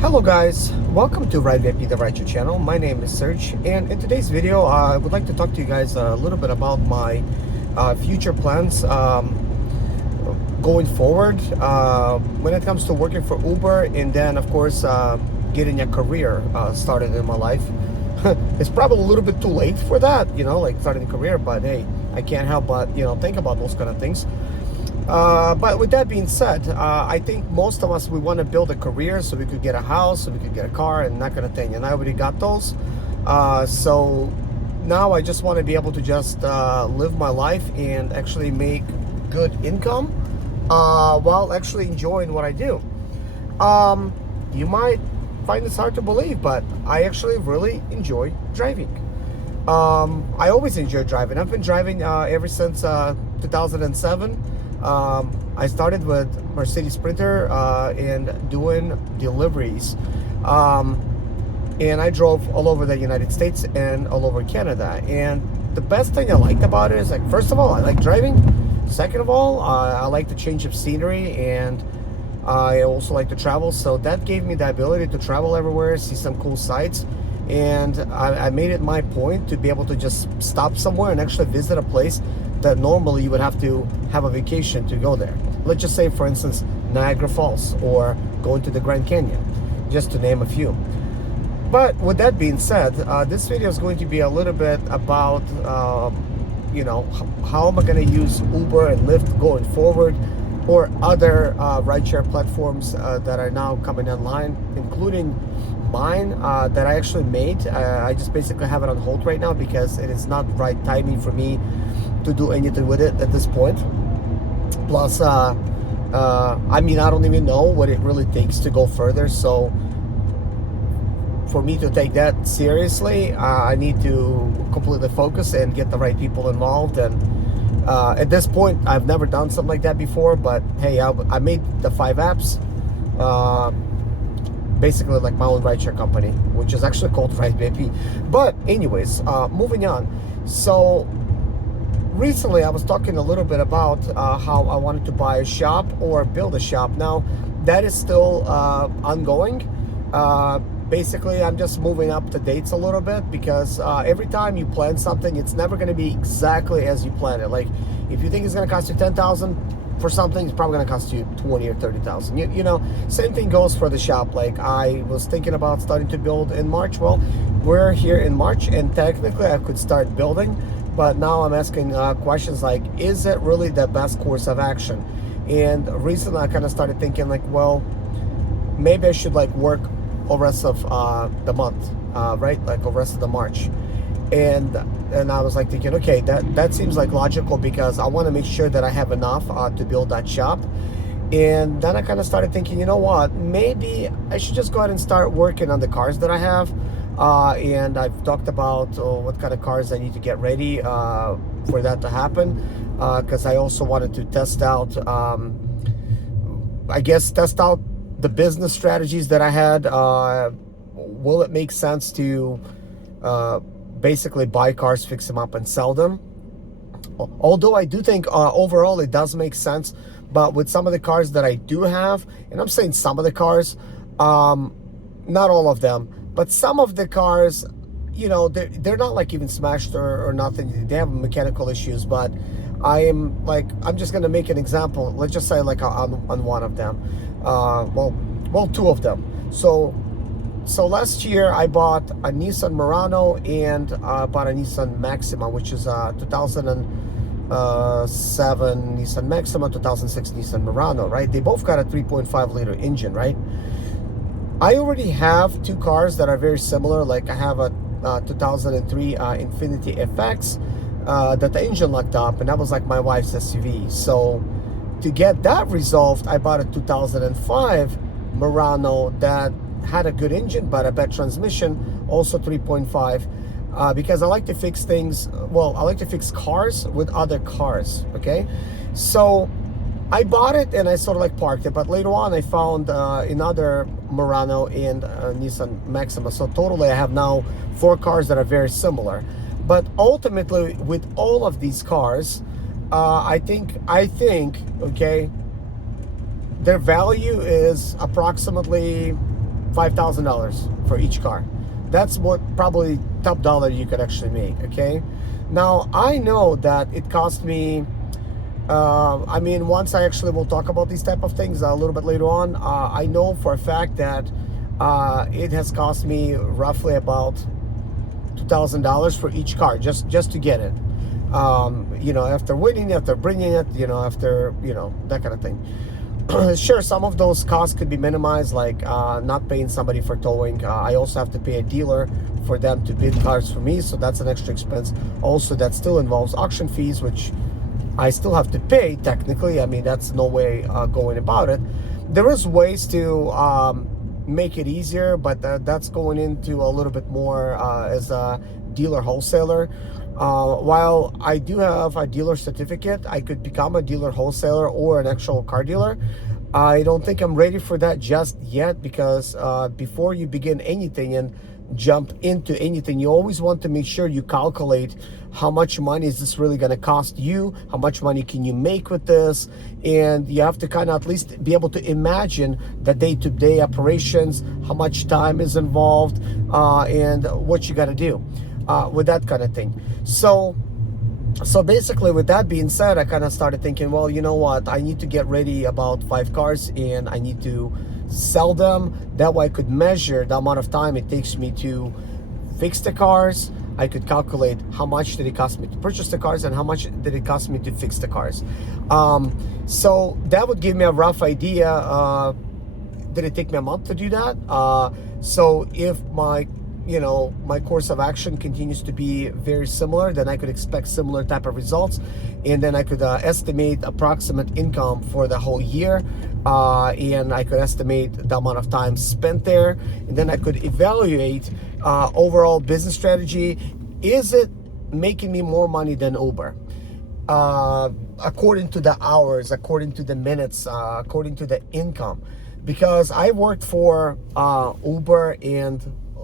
Hello guys, welcome to Rideshare, the Rideshare channel. My name is Serge, and in today's video I would like to talk to you guys a little bit about my future plans going forward when it comes to working for Uber, and then of course getting a career started in my life. It's probably a little bit too late for that, like starting a career, but hey, I can't help but think about those kind of things. But with that being said, I think most of us, we want to build a career so we could get a house, so we could get a car and that kind of thing. And I already got those. So now I just want to be able to just live my life and actually make good income while actually enjoying what I do. You might find this hard to believe, but I actually really enjoy driving. I always enjoy driving. I've been driving ever since 2007. I started with Mercedes Sprinter and doing deliveries, and I drove all over the United States and all over Canada. And the best thing I liked about it is, like, first of all, I like driving. Second of all, I like the change of scenery, and I also like to travel. So that gave me the ability to travel everywhere, see some cool sights. And I made it my point to be able to just stop somewhere and actually visit a place that normally you would have to have a vacation to go there. Let's just say, for instance, Niagara Falls or going to the Grand Canyon, just to name a few. But with that being said, this video is going to be a little bit about, how am I going to use Uber and Lyft going forward, or other rideshare platforms that are now coming online, including mine that I actually made. I just basically have it on hold right now because it is not right timing for me to do anything with it at this point. Plus, I don't even know what it really takes to go further. So for me to take that seriously, I need to completely focus and get the right people involved. And at this point, I've never done something like that before, but hey, I made the 5 apps, basically like my own rideshare company, which is actually called Rideshare. But anyways, moving on. So recently I was talking a little bit about how I wanted to buy a shop or build a shop. Now that is still ongoing. Basically, I'm just moving up the dates a little bit, because every time you plan something, it's never going to be exactly as you plan it. Like, if you think it's going to cost you $10,000 for something, it's probably going to cost you $20,000 or $30,000. Same thing goes for the shop. Like, I was thinking about starting to build in March. Well, we're here in March, and technically I could start building, but now I'm asking questions like, is it really the best course of action? And recently I kind of started thinking, like, well, maybe I should work the rest of the month, right? Like the rest of the March. And I was thinking, okay, that seems like logical, because I want to make sure that I have enough to build that shop. And then I kind of started thinking, you know what, maybe I should just go ahead and start working on the cars that I have. And I've talked about what kind of cars I need to get ready for that to happen, because I also wanted to test out, the business strategies that I had. Will it make sense to basically buy cars, fix them up, and sell them? Although I do think overall it does make sense, but with some of the cars that I do have, and I'm saying some of the cars, not all of them, but some of the cars, they're not even smashed or nothing. They have mechanical issues, but I'm just gonna make an example. Let's just say on one of them, well, 2 of them. So last year I bought a Nissan Murano and bought a Nissan Maxima, which is a 2007 Nissan Maxima, 2006 Nissan Murano, right? They both got a 3.5 liter engine, right? I already have 2 cars that are very similar. Like, I have a 2003 Infiniti FX that the engine locked up, and that was my wife's SUV. So to get that resolved, I bought a 2005 Murano that had a good engine but a bad transmission, also 3.5, because I like to fix things. Well, I like to fix cars with other cars. Okay, so I bought it and I sort of parked it, but later on I found another Murano and Nissan Maxima. So totally I have now 4 cars that are very similar. But ultimately, with all of these cars, I think, okay, their value is approximately $5,000 for each car. That's what probably top dollar you could actually make. Okay, now I know that it cost me. I mean, once I actually will talk about these type of things a little bit later on. I know for a fact that it has cost me roughly about $2,000 for each car just to get it. You know, after winning, after bringing it, you know, after, you know, that kind of thing. Sure, some of those costs could be minimized, like not paying somebody for towing. I also have to pay a dealer for them to bid cars for me, so that's an extra expense. Also, that still involves auction fees, which I still have to pay technically. I mean, that's no way going about it. There is ways to make it easier, but that's going into a little bit more as a dealer wholesaler. While I do have a dealer certificate, I could become a dealer wholesaler or an actual car dealer. I don't think I'm ready for that just yet, because before you begin anything and jump into anything, you always want to make sure you calculate how much money is this really going to cost you, how much money can you make with this, and you have to kind of at least be able to imagine the day-to-day operations, how much time is involved, and what you got to do with that kind of thing. So basically, with that being said, I kind of started thinking, well, you know what, I need to get ready about 5 cars, and I need to sell them. That way I could measure the amount of time it takes me to fix the cars. I could calculate how much did it cost me to purchase the cars and how much did it cost me to fix the cars. So that would give me a rough idea. Did it take me a month to do that? So if my course of action continues to be very similar, then I could expect similar type of results, and then I could estimate approximate income for the whole year, and I could estimate the amount of time spent there, and then I could evaluate overall business strategy. Is it making me more money than Uber? According to the hours, according to the minutes, according to the income. Because I worked for Uber and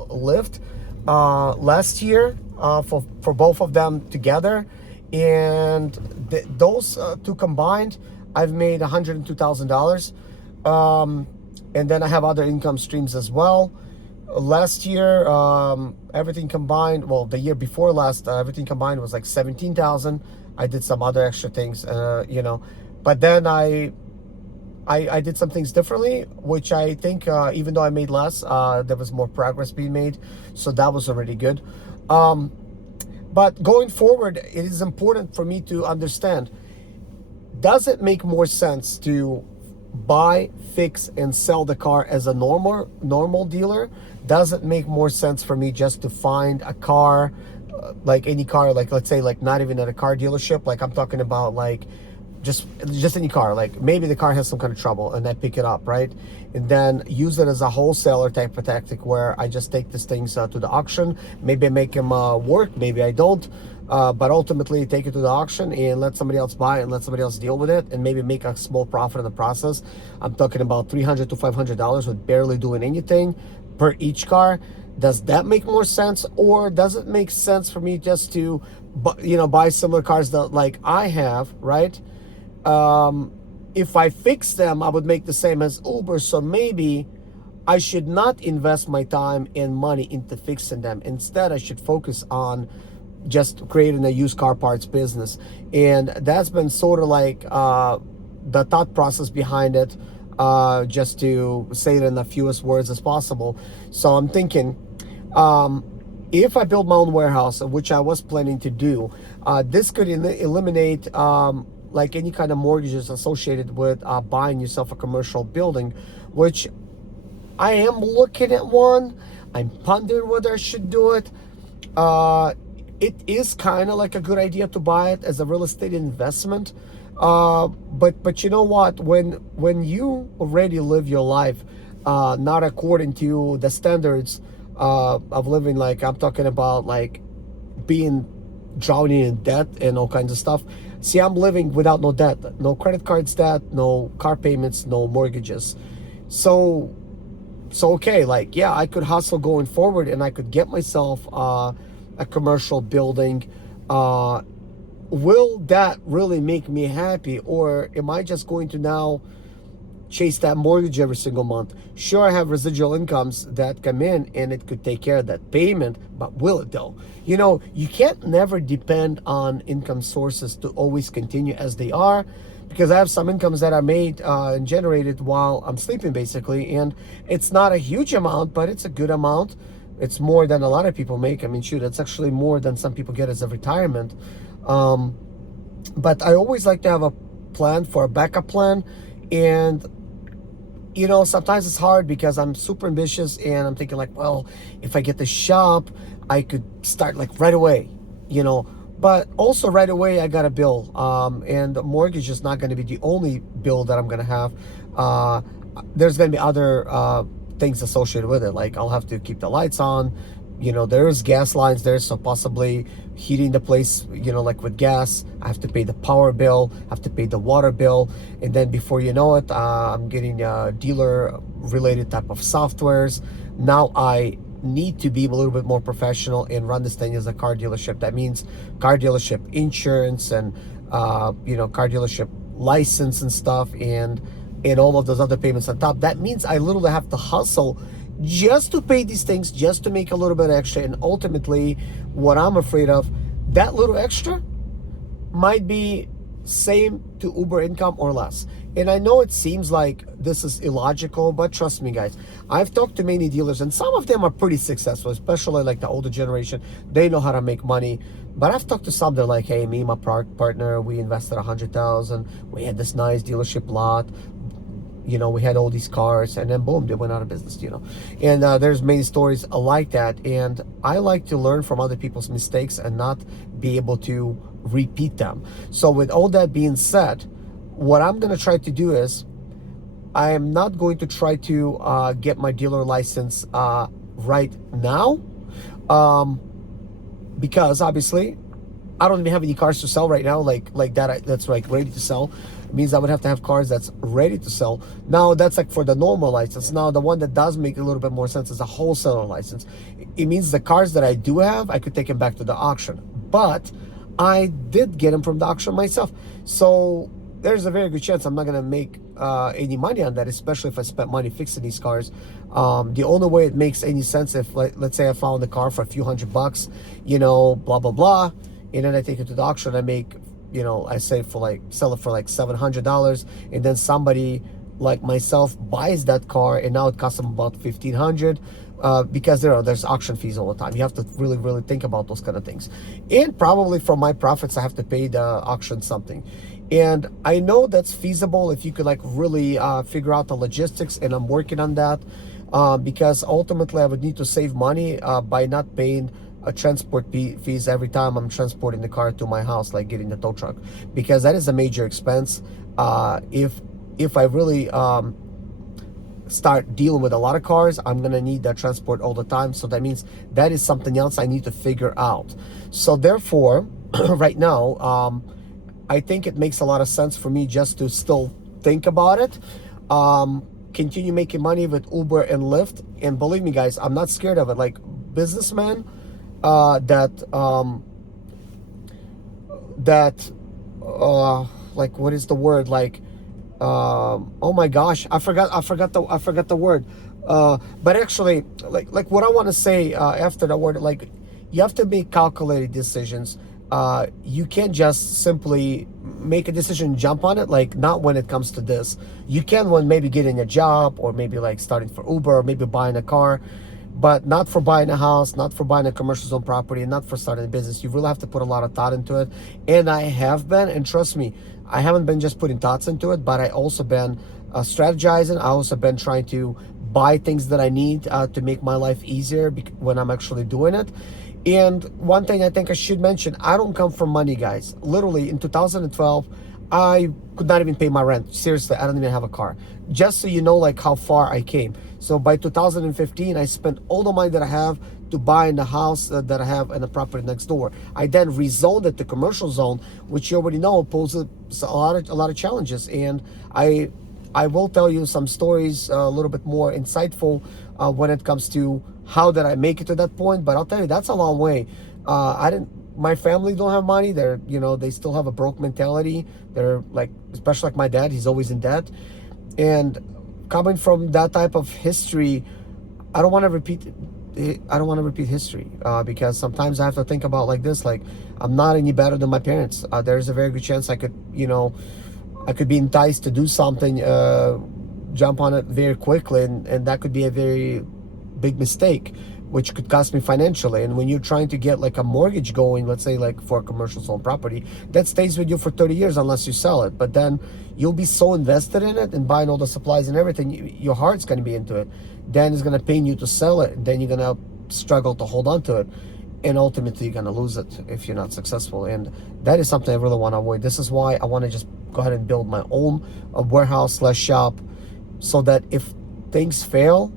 Lyft last year for both of them together, and those two combined, I've made $102,000, and then I have other income streams as well. Last year, everything combined, well, the year before last, everything combined was like 17,000. I did some other extra things, but then I did some things differently, which I think, even though I made less, there was more progress being made. So that was already good. But going forward, it is important for me to understand, does it make more sense to buy, fix, and sell the car as a normal dealer? Does it make more sense for me just to find a car, like any car, like let's say like not even at a car dealership, like I'm talking about like just any car, like maybe the car has some kind of trouble and I pick it up, right? And then use it as a wholesaler type of tactic where I just take these things to the auction. Maybe I make them work, maybe I don't, but ultimately take it to the auction and let somebody else buy it and let somebody else deal with it and maybe make a small profit in the process. I'm talking about $300 to $500 with barely doing anything per each car. Does that make more sense, or does it make sense for me just to buy similar cars that like I have, right? If I fix them, I would make the same as Uber. So maybe I should not invest my time and money into fixing them. Instead, I should focus on just creating a used car parts business. And that's been sort of like the thought process behind it, just to say it in the fewest words as possible. So I'm thinking, if I build my own warehouse, which I was planning to do, this could eliminate like any kind of mortgages associated with buying yourself a commercial building, which I am looking at one. I'm pondering whether I should do it. It is kind of like a good idea to buy it as a real estate investment. But you know what? When you already live your life not according to the standards of living, like I'm talking about like being drowning in debt and all kinds of stuff. See, I'm living without no debt, no credit cards debt, no car payments, no mortgages. So okay, like, yeah, I could hustle going forward and I could get myself a commercial building. Will that really make me happy, or am I just going to now chase that mortgage every single month. Sure, I have residual incomes that come in and it could take care of that payment, but will it though? You know, you can't never depend on income sources to always continue as they are, because I have some incomes that are made and generated while I'm sleeping basically, and it's not a huge amount, but it's a good amount. It's more than a lot of people make. I mean, shoot, it's actually more than some people get as a retirement. But I always like to have a plan for a backup plan. And you know, sometimes it's hard because I'm super ambitious and I'm thinking like, well, if I get the shop, I could start like right away, you know. But also right away, I got a bill, and the mortgage is not going to be the only bill that I'm going to have. There's going to be other things associated with it, like I'll have to keep the lights on. You know, there's gas lines there, so possibly heating the place, you know, like with gas. I have to pay the power bill, I have to pay the water bill, and then before you know it, I'm getting dealer related type of softwares. Now I need to be a little bit more professional and run this thing as a car dealership. That means car dealership insurance and you know, car dealership license and stuff, and all of those other payments on top. That means I literally have to hustle just to pay these things, just to make a little bit extra. And ultimately, what I'm afraid of, that little extra might be same to Uber income or less. And I know it seems like this is illogical, but trust me guys, I've talked to many dealers and some of them are pretty successful, especially like the older generation. They know how to make money. But I've talked to some, they're like, hey, me and my partner, we invested 100,000, we had this nice dealership lot, you know, we had all these cars, and then boom, they went out of business, you know. And there's many stories like that. And I like to learn from other people's mistakes and not be able to repeat them. So with all that being said, what I'm going to try to do is I am not going to try to get my dealer license right now, because obviously I don't even have any cars to sell right now, like that. That's like ready to sell. It means I would have to have cars that's ready to sell. Now that's like for the normal license. Now the one that does make a little bit more sense is a wholesaler license. It means the cars that I do have, I could take them back to the auction. But I did get them from the auction myself. So there's a very good chance I'm not gonna make any money on that, especially if I spent money fixing these cars. The only way it makes any sense if, like, let's say I found a car for a few $100, you know, blah blah blah, and then I take it to the auction, I make, you know, I say for like, sell it for like $700, and then somebody like myself buys that car and now it costs them about $1,500, because there's auction fees all the time. You have to really think about those kind of things, and probably from my profits I have to pay the auction something. And I know that's feasible if you could like really figure out the logistics, and I'm working on that, because ultimately I would need to save money by not paying transport fees every time I'm transporting the car to my house, like getting the tow truck, because that is a major expense. If I really start dealing with a lot of cars, I'm gonna need that transport all the time. So that means that is something else I need to figure out. So therefore, right now, I think it makes a lot of sense for me just to still think about it, continue making money with Uber and Lyft. And believe me guys, I'm not scared of it. Like businessmen like, what is the word, like, oh my gosh, I forgot the word, but actually, like what I want to say after the word, like, you have to make calculated decisions. You can't just simply make a decision, jump on it, like not when it comes to this. You can when maybe getting a job, or maybe like starting for Uber, or maybe buying a car, but not for buying a house, not for buying a commercial zone property, and not for starting a business. You really have to put a lot of thought into it. And I have been, and trust me, I haven't been just putting thoughts into it, but I also been strategizing. I also been trying to buy things that I need to make my life easier when I'm actually doing it. And one thing I think I should mention, I don't come from money, guys. Literally in 2012, I could not even pay my rent. Seriously, I don't even have a car. Just so you know, like how far I came. So by 2015, I spent all the money that I have to buy in the house that I have and the property next door. I then rezoned it to commercial zone, which you already know poses a lot of challenges. And I will tell you some stories a little bit more insightful when it comes to how did I make it to that point. But I'll tell you, that's a long way. My family don't have money. They still have a broke mentality. They're like, especially like my dad, he's always in debt. And coming from that type of history, I don't want to repeat. I don't want to repeat history because sometimes I have to think about like this. Like, I'm not any better than my parents. There's a very good chance I could, I could be enticed to do something, jump on it very quickly, and that could be a very big mistake, which could cost me financially. And when you're trying to get like a mortgage going, let's say like for a commercial zone property, that stays with you for 30 years unless you sell it. But then you'll be so invested in it and buying all the supplies and everything, your heart's going to be into it. Then it's going to pain you to sell it, and then you're going to struggle to hold on to it, and ultimately you're going to lose it if you're not successful. And that is something I really want to avoid. This is why I want to just go ahead and build my own warehouse/shop, so that if things fail,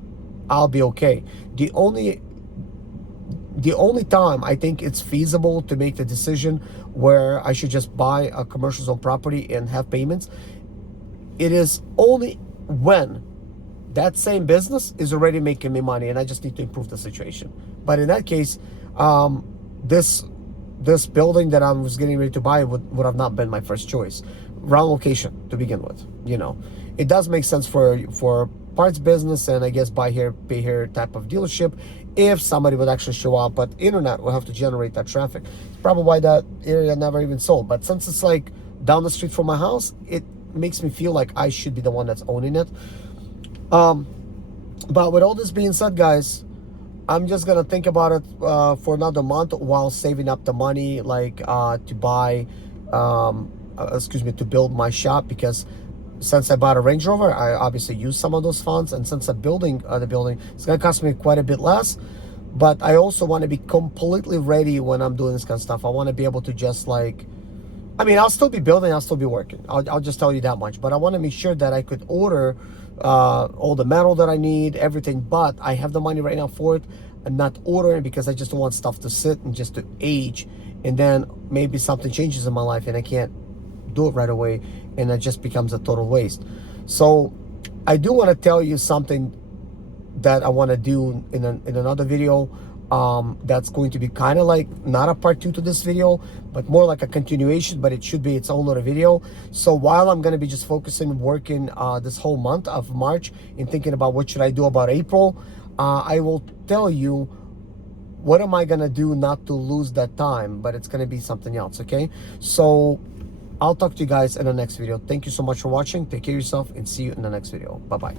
I'll be okay. The only time I think it's feasible to make the decision where I should just buy a commercial zone property and have payments, it is only when that same business is already making me money and I just need to improve the situation. But in that case, this building that I was getting ready to buy would have not been my first choice. Wrong location to begin with. It does make sense for parts business and I guess buy here, pay here type of dealership if somebody would actually show up, but internet will have to generate that traffic. It's probably why that area never even sold. But since it's like down the street from my house, it makes me feel like I should be the one that's owning it. But with all this being said, guys, I'm just gonna think about it for another month while saving up the money, like to buy, to build my shop, because since I bought a Range Rover, I obviously use some of those funds, and since I'm building the building, it's gonna cost me quite a bit less. But I also want to be completely ready when I'm doing this kind of stuff. I want to be able to just I'll still be building, I'll still be working. I'll just tell you that much. But I want to make sure that I could order all the metal that I need, everything. But I have the money right now for it. I'm not ordering because I just don't want stuff to sit and just to age. And then maybe something changes in my life and I can't do it right away, and it just becomes a total waste. So I do want to tell you something that I want to do in another video, that's going to be kind of like not a part 2 to this video, but more like a continuation, but it should be its own little video. So while I'm going to be just focusing working this whole month of March and thinking about what should I do about April, I will tell you what am I going to do not to lose that time, but it's going to be something else. Okay, so I'll talk to you guys in the next video. Thank you so much for watching. Take care of yourself and see you in the next video. Bye-bye.